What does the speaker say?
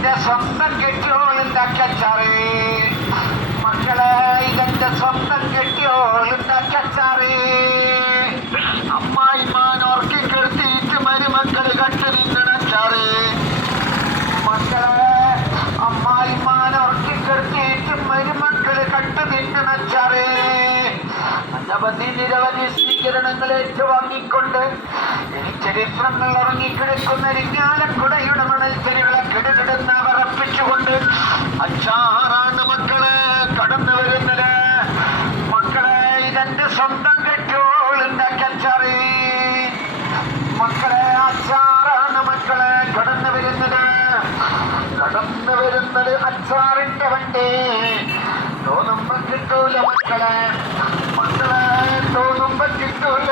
ഇതെന്റെ സ്വന്തം കെട്ടിയോളുണ്ടാക്കച്ചാറ്. മക്കളെ ഇതെന്റെ സ്വന്തം കെട്ടിയോളുണ്ടാക്കച്ചാറ്. അമ്മായിമാൻ ഉറക്കി കെടുത്തിയിട്ട് മരുമക്കള് കട്ട് നിന്നണച്ചാറ്. മക്കളെ അമ്മായിമാൻ ഉറക്കി കെടുത്തിയിട്ട് മരുമക്കള് കട്ട് നിന്നണച്ചാറ്. അനവധി നിരവധി സ്വീകരണങ്ങൾ ഏറ്റുവാങ്ങിക്കൊണ്ട് ഇനി ചരിത്രങ്ങൾ ഇറങ്ങിക്കിടക്കുന്ന ഇരിഞ്ഞാലക്കുടയുടെ മണൽത്തരികളെ കിടകിടുന്ന വിറപ്പിച്ചുകൊണ്ട് അച്ചാറാണ് മക്കളെ കടന്നു വരുന്നത്. മക്കളെ ഇതെന്റെ സ്വന്തം കെട്ടിയോളുണ്ടാക്കി അച്ചാറ്. മക്കളെ അച്ചാറാണ് മക്കളെ കടന്നു വരുന്നത്. കടന്നു വരുന്നത് അച്ചാറിന്റെ വണ്ടി. തോന്നുമ്പോ കിട്ടൂല മക്കളെ, മക്കളെ തോന്നുമ്പോ കിട്ടൂല.